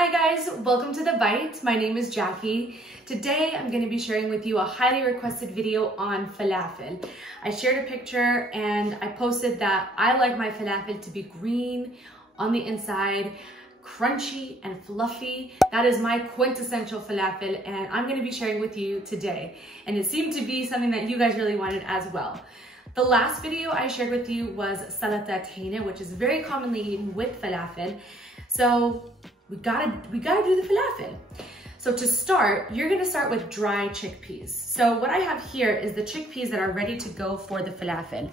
Hi guys, welcome to The Bite. My name is Jackie. Today I'm going to be sharing with you a highly requested video on falafel. I shared a picture and I posted that I like my falafel to be green on the inside, crunchy and fluffy. That is my quintessential falafel and I'm going to be sharing with you today. And it seemed to be something that you guys really wanted as well. The last video I shared with you was salata tahina, which is very commonly eaten with falafel. So we gotta do the falafel. So to start, you're gonna start with dry chickpeas. So what I have here is the chickpeas that are ready to go for the falafel.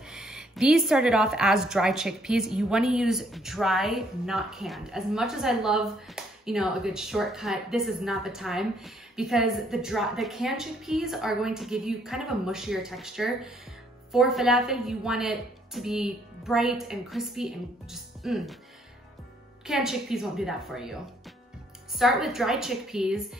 These started off as dry chickpeas. You wanna use dry, not canned. As much as I love, a good shortcut, this is not the time because the canned chickpeas are going to give you kind of a mushier texture. For falafel, you want it to be bright and crispy and just, Canned chickpeas won't do that for you. Start with dry chickpeas,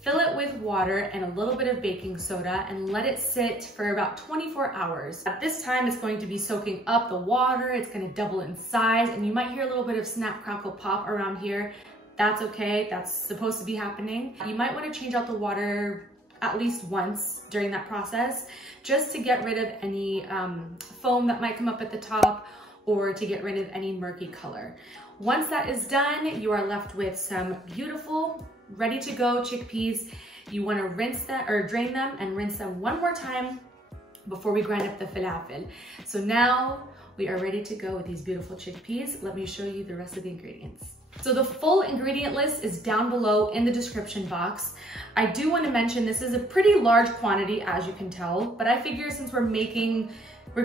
fill it with water and a little bit of baking soda and let it sit for about 24 hours. At this time, it's going to be soaking up the water, it's gonna double in size, and you might hear a little bit of snap, crackle, pop around here. That's okay, that's supposed to be happening. You might wanna change out the water at least once during that process, just to get rid of any foam that might come up at the top or to get rid of any murky color. Once that is done, you are left with some beautiful, ready to go chickpeas. You wanna rinse them or drain them and rinse them one more time before we grind up the falafel. So now we are ready to go with these beautiful chickpeas. Let me show you the rest of the ingredients. So the full ingredient list is down below in the description box. I do want to mention this is a pretty large quantity, as you can tell, but I figure since we're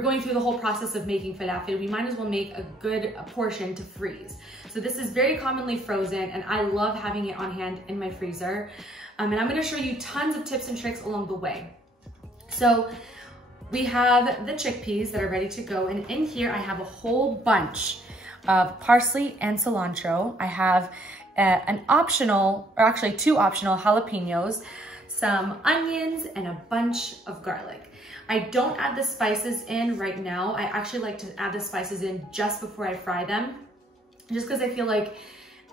going through the whole process of making falafel, we might as well make a good portion to freeze. So this is very commonly frozen and I love having it on hand in my freezer. And I'm going to show you tons of tips and tricks along the way. So we have the chickpeas that are ready to go, and in here I have a whole bunch of parsley and cilantro. I have an optional, or actually two optional jalapenos, some onions, and a bunch of garlic. I don't add the spices in right now. I actually like to add the spices in just before I fry them, just because I feel like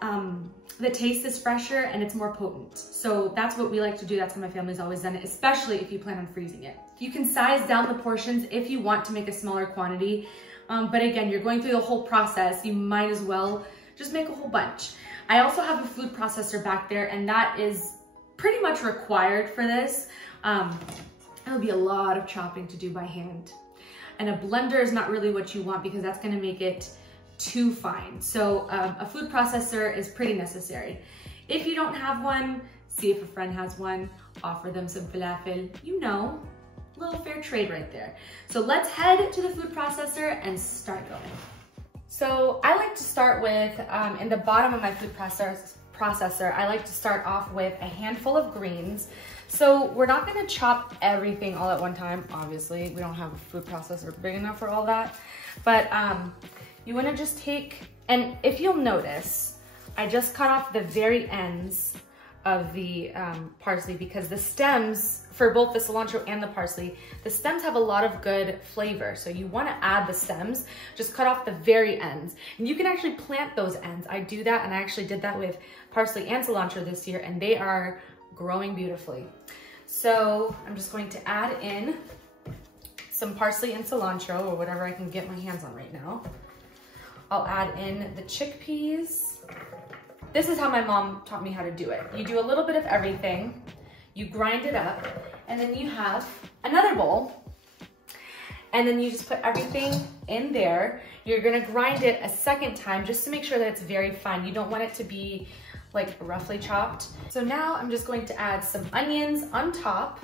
the taste is fresher and it's more potent. So that's what we like to do. That's how my family's always done it, especially if you plan on freezing it. You can size down the portions if you want to make a smaller quantity. But again, you're going through the whole process. You might as well just make a whole bunch. I also have a food processor back there, and that is pretty much required for this. It'll be a lot of chopping to do by hand. And a blender is not really what you want because that's gonna make it too fine. So a food processor is pretty necessary. If you don't have one, see if a friend has one, offer them some falafel, little fair trade right there. So let's head to the food processor and start going. So I like to start with, in the bottom of my food processor, I like to start off with a handful of greens. So we're not gonna chop everything all at one time. Obviously, we don't have a food processor big enough for all that. But you wanna just take, and if you'll notice, I just cut off the very ends of the parsley because the stems, for both the cilantro and the parsley, the stems have a lot of good flavor. So you wanna add the stems, just cut off the very ends. And you can actually plant those ends. I do that, and I actually did that with parsley and cilantro this year, and they are growing beautifully. So I'm just going to add in some parsley and cilantro, or whatever I can get my hands on right now. I'll add in the chickpeas. This is how my mom taught me how to do it. You do a little bit of everything, you grind it up, and then you have another bowl, and then you just put everything in there. You're gonna grind it a second time just to make sure that it's very fine. You don't want it to be like roughly chopped. So now I'm just going to add some onions on top,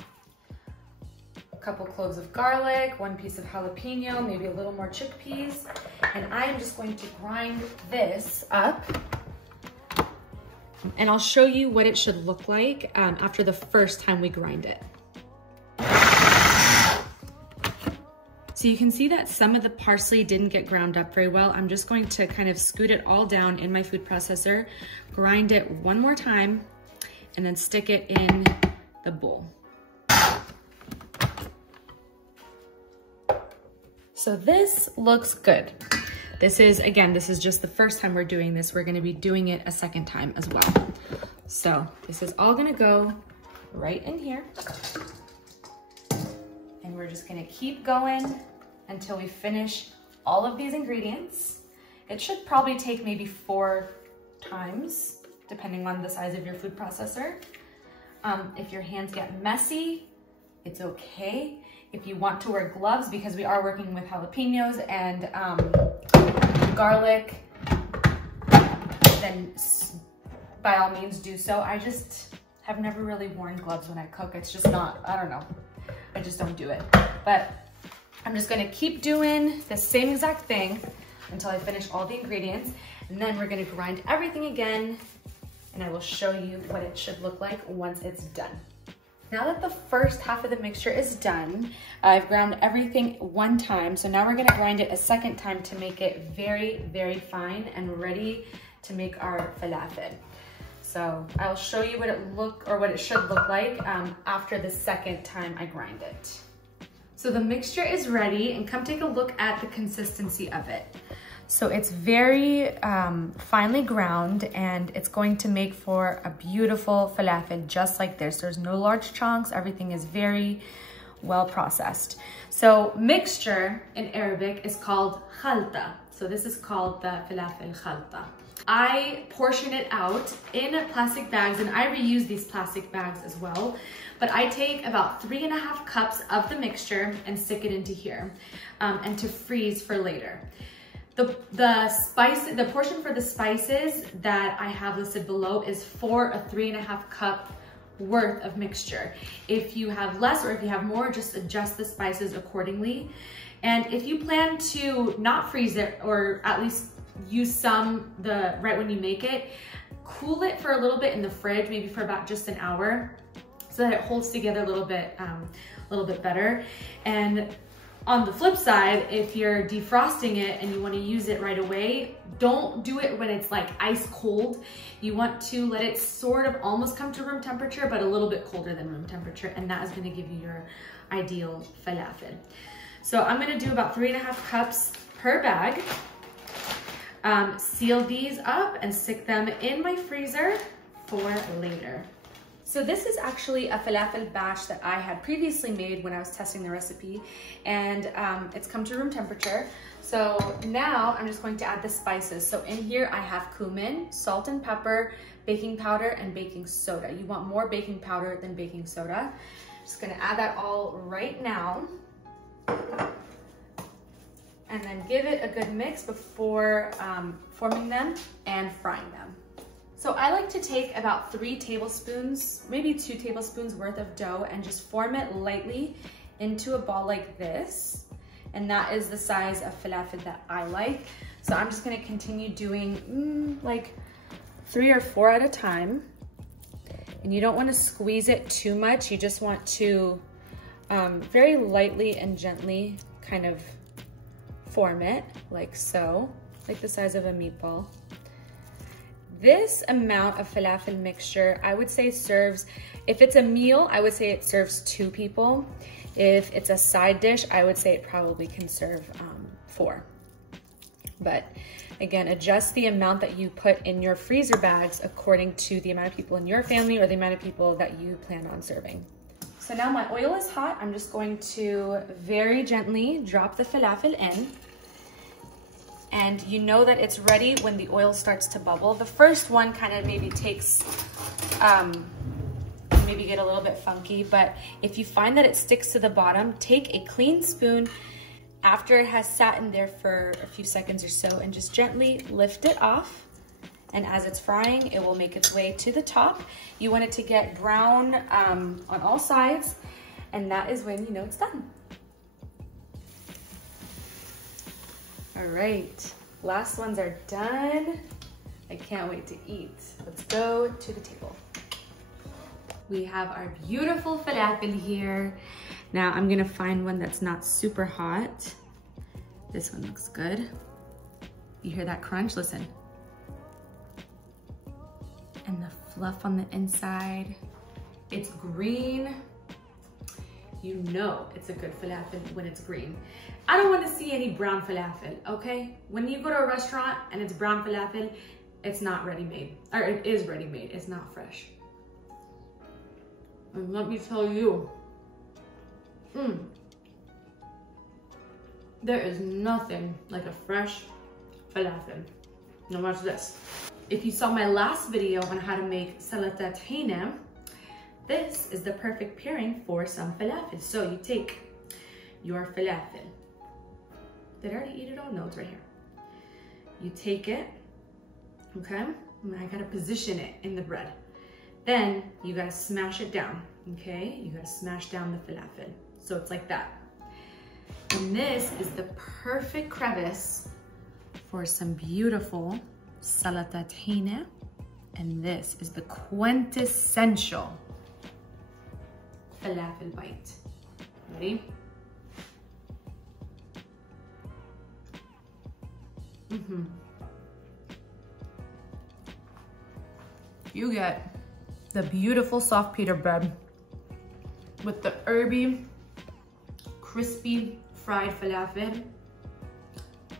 a couple cloves of garlic, one piece of jalapeno, maybe a little more chickpeas, and I am just going to grind this up. And I'll show you what it should look like after the first time we grind it. So you can see that some of the parsley didn't get ground up very well. I'm just going to kind of scoot it all down in my food processor, grind it one more time, and then stick it in the bowl. So this looks good. This is, again, this is just the first time we're doing this. We're gonna be doing it a second time as well. So this is all gonna go right in here. And we're just gonna keep going until we finish all of these ingredients. It should probably take maybe 4 times, depending on the size of your food processor. If your hands get messy, it's okay. If you want to wear gloves, because we are working with jalapenos and garlic, then by all means do so. I just have never really worn gloves when I cook. It's just not, I don't know. I just don't do it. But I'm just gonna keep doing the same exact thing until I finish all the ingredients. And then we're gonna grind everything again, and I will show you what it should look like once it's done. Now that the first half of the mixture is done, I've ground everything one time. So now we're gonna grind it a second time to make it very, very fine and ready to make our falafel. So I'll show you what it should look like after the second time I grind it. So the mixture is ready, and come take a look at the consistency of it. So it's very finely ground, and it's going to make for a beautiful falafel just like this. There's no large chunks, everything is very well processed. So mixture in Arabic is called khalta. So this is called the falafel khalta. I portion it out in plastic bags, and I reuse these plastic bags as well. But I take about 3.5 cups of the mixture and stick it into here and to freeze for later. The portion for the spices that I have listed below is for a 3.5 cup worth of mixture. If you have less or if you have more, just adjust the spices accordingly. And if you plan to not freeze it, or at least use some right when you make it, cool it for a little bit in the fridge, maybe for about just an hour, so that it holds together a little bit better. And on the flip side, if you're defrosting it and you want to use it right away, don't do it when it's like ice cold. You want to let it sort of almost come to room temperature, but a little bit colder than room temperature, and that is going to give you your ideal falafel. So I'm going to do about 3.5 cups per bag. Seal these up and stick them in my freezer for later. So this is actually a falafel batch that I had previously made when I was testing the recipe, and it's come to room temperature. So now I'm just going to add the spices. So in here I have cumin, salt and pepper, baking powder, and baking soda. You want more baking powder than baking soda. Just gonna add that all right now. And then give it a good mix before forming them and frying them. So I like to take about 3 tablespoons, maybe 2 tablespoons worth of dough, and just form it lightly into a ball like this. And that is the size of falafel that I like. So I'm just gonna continue doing like 3 or 4 at a time. And you don't wanna squeeze it too much. You just want to very lightly and gently kind of form it like so, like the size of a meatball. This amount of falafel mixture, I would say serves, if it's a meal, I would say it serves 2 people. If it's a side dish, I would say it probably can serve 4. But again, adjust the amount that you put in your freezer bags according to the amount of people in your family or the amount of people that you plan on serving. So now my oil is hot. I'm just going to very gently drop the falafel in. And you know that it's ready when the oil starts to bubble. The first one kind of maybe takes, maybe get a little bit funky, but if you find that it sticks to the bottom, take a clean spoon after it has sat in there for a few seconds or so and just gently lift it off. And as it's frying, it will make its way to the top. You want it to get brown on all sides, and that is when you know it's done. All right, last ones are done. I can't wait to eat. Let's go to the table. We have our beautiful falafel here. Now I'm gonna find one that's not super hot. This one looks good. You hear that crunch? Listen. And the fluff on the inside. It's green. you know it's a good falafel when it's green. I don't want to see any brown falafel, okay? When you go to a restaurant and it's brown falafel, it's not ready-made, or it is ready-made, it's not fresh. And let me tell you, there is nothing like a fresh falafel. Now watch this. If you saw my last video on how to make cilantro, this is the perfect pairing for some falafel. So you take your falafel. Did I already eat it all? No, it's right here. You take it, okay? And I gotta position it in the bread. Then you gotta smash it down, okay? You gotta smash down the falafel. So it's like that. And this is the perfect crevice for some beautiful salata. And this is the quintessential falafel bite. Ready? You get the beautiful soft pita bread with the herby, crispy fried falafel,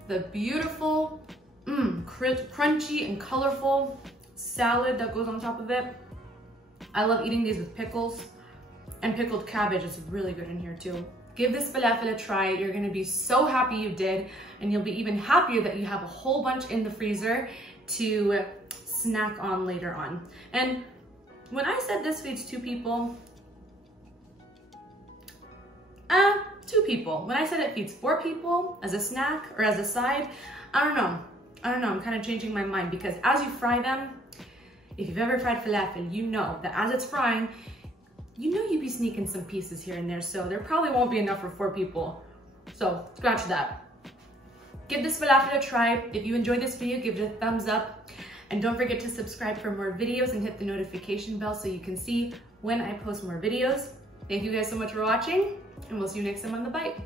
the beautiful, crunchy and colorful salad that goes on top of it. I love eating these with pickles, and pickled cabbage is really good in here too. Give this falafel a try. You're gonna be so happy you did, and you'll be even happier that you have a whole bunch in the freezer to snack on later on. And when I said this feeds 2 people, 2 people. When I said it feeds 4 people as a snack or as a side, I don't know, I'm kind of changing my mind, because as you fry them, if you've ever fried falafel, you know that as it's frying, you know you'd be sneaking some pieces here and there, so there probably won't be enough for 4 people. So scratch that. Give this falafel a try. If you enjoyed this video, give it a thumbs up. And don't forget to subscribe for more videos and hit the notification bell so you can see when I post more videos. Thank you guys so much for watching, and we'll see you next time on The Bite.